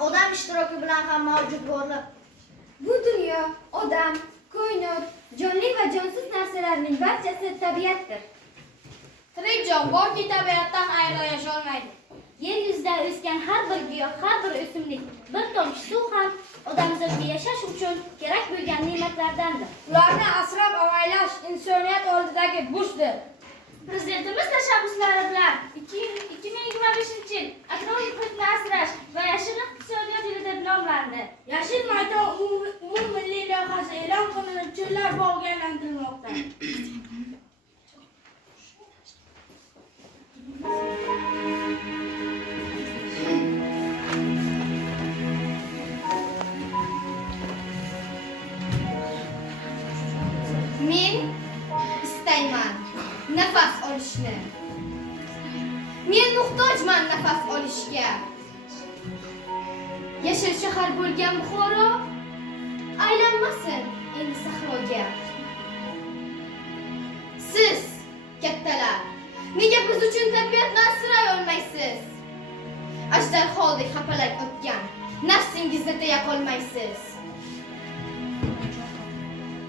odam ishtiroki bilan ham mavjud bo'lib. Bu dunyo, odam, koinot, jonli va jonsiz narsalarning barchasi tabiatdir. Tirik jon borki tabiatdan ayro yasholmaydi. Yer yuzida o'sgan har bir giyoh, har bir o'simlik, bir tomchi suv ham odamzodga yashash uchun kerak bo'lgan ne'matlardandir. Ularni asrab avaylash insoniyat oldidagi burchdir. Prezidentimiz tashabbuslari bilan 2025-yil atrof-muhitni asrash va yashil iqtisodiyot yili deb nomlandi. Yashil maydon umummilliy loyihasi e'lon qilinib, cho'llar bog'iga aylantirilmoqda. Men istayman nafas olishni. Men muhtojman nafas olishga. Yashil shahar bo'lgan Buxoro aylanmasin endi sahroga. Siz kattalar, nega biz uchun tabiatni asray olmaysiz? Ajdarhodek hapalak o'tgan nafsingizni deya qolmaysiz.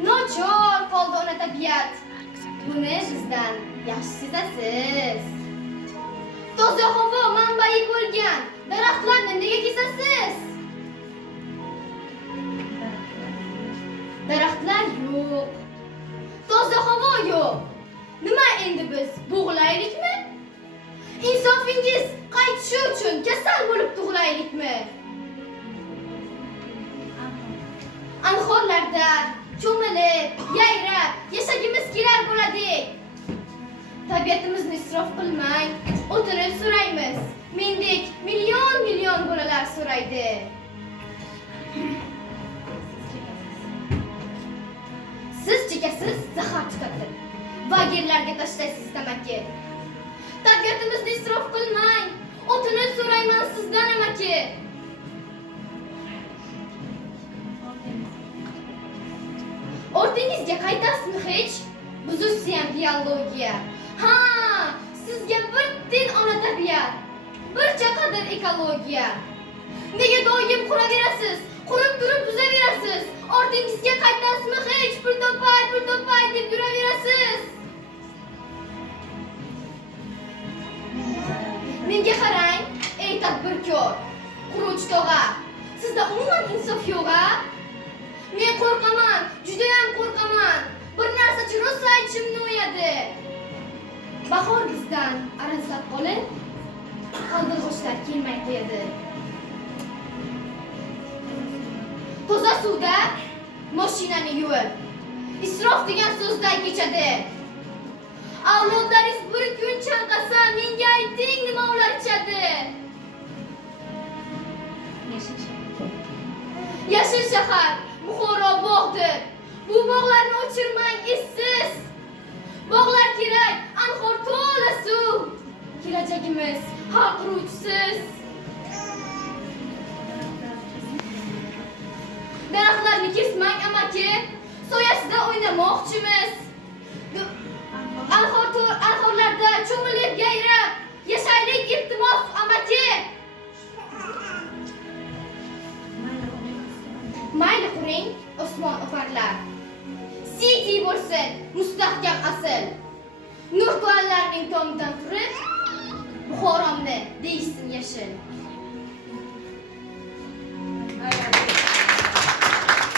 Nochor qoldi ona tabiat. Buni bizdan yaxshi sezasiz. Toza havo manbai bo'lgan daraxtlarni nega kesasiz? Daraxtlar yo'q. Toza havo yo'q. Nima endi biz bo'g'laylikmi? Insofingiz qaytishi uchun kasal bo'lib tug'laylikmi? Anhorlarda cho'milib, yayrab, yashagimiz kelar bo'ladik. Tabiatimizni isrof qilmang, o'tinib so'raymiz. Mendek million bolalar so'raydi. Siz chekasiz zahar chiqadi. Vagerlarga tashlaysiz tamaki. Tabiatimizni isrof qilmang, o'tinib so'rayman sizdan amaki. Ortingizga qaytasizmi hech? Buzilsa ham biologiya. Ha, sizga bir tin ona tabiat, bir chaqadir ekologiya. Nega doim quraverasiz? Qurib turib buzaverasiz. Ortingizga qaytasizmi hech? Pul topay deb yuraverasiz. Menga qarang, ey tadbirkor, quruvchi tog'a. Sizda umuman insof yo'q-a? Men qo'rqaman, juda ham qo'rqaman. Bir narsa rosa aytishimni o'yadi. Bahor bizdan arazlab qolib, qaldirg'ochlar kelmay qo'yadi. Toza suvda mashinani yuvib, isrof degan so'zdan kechadi. Avlodlaringiz bir kun chanqasa, menga ayting nima ular ichadi? Yashil shahar Buxoro bog'dir. Bu bog'larni o'chirmang, essiz. Bog'lar kerak, anhor to'la suv. Kelajagimiz hal quruvchisiz. Daraxtlarni kesmang amaki, soyasida o'ynamoqchimiz. Anhorlarda cho'milib yayrab, yashaylik iltimos amaki. Mayli quring, osmon oparlar. Siti bo'lsin, mustahkam asl. Nur to'llarning tomidan turib, Buxoromni deysin yashil.